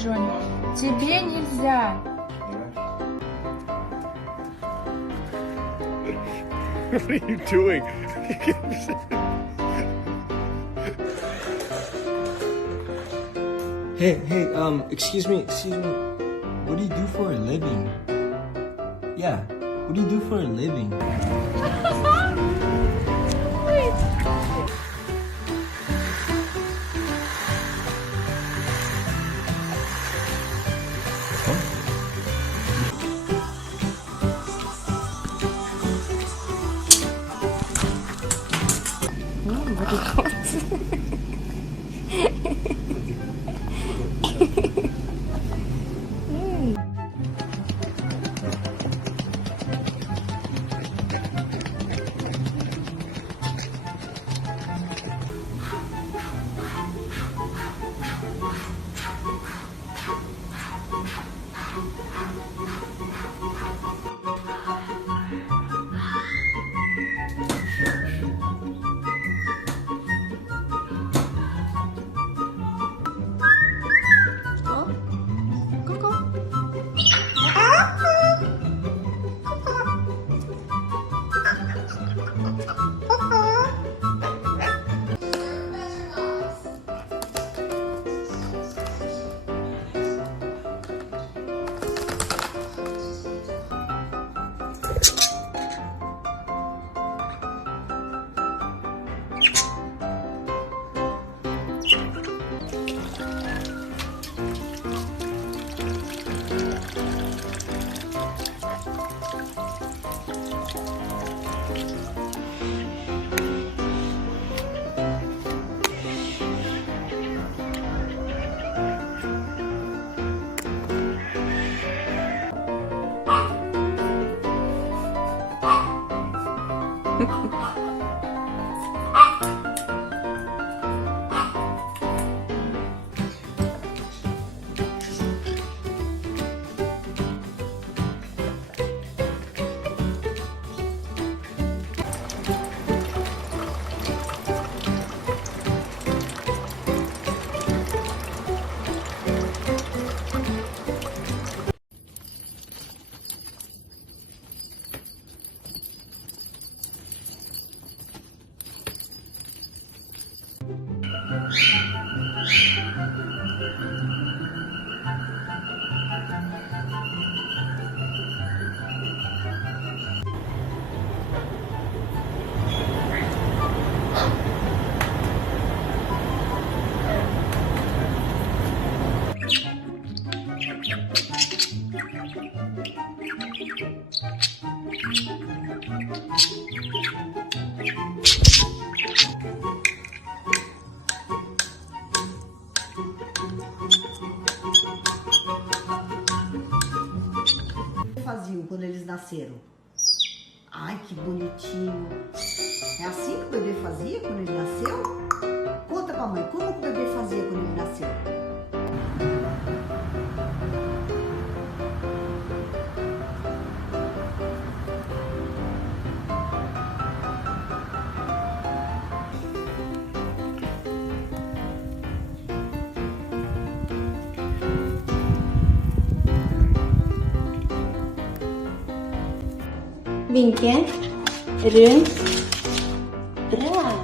Жоня. Тебе нельзя. What are you doing? Hey, excuse me. What do you do for a living? Yeah, what do you do for a living? Faziam quando eles nasceram? Ai, que bonitinho. É assim que o bebê fazia quando ele nasceu? Conta pra mãe, como que o bebê fazia quando ele nasceu? Vinkeln, runt, bra.